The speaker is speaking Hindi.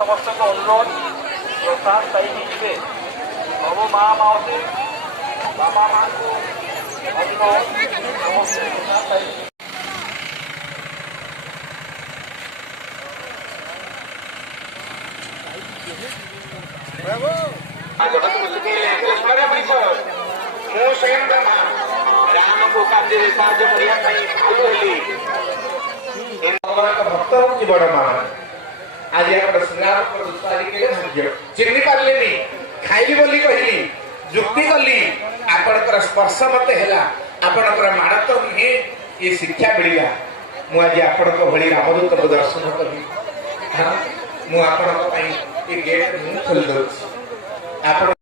समस्त को अनुरोध प्रसाद पाइबे सब माँ माउसी बाबा माँ को अनुरोध समस्त प्रसाद पाइबे। राम को कार्य भक्त हूँ बड़ मान आज चिन्ह पारे खाइली बोली कहली जुक्ति कली आपणकर स्पर्श मत है आपणकर माड़ तो नुहे ये शिक्षा मिलला मुझे आपण भली रामदूत को दर्शन करी हाँ मुझे गेट खोल दे।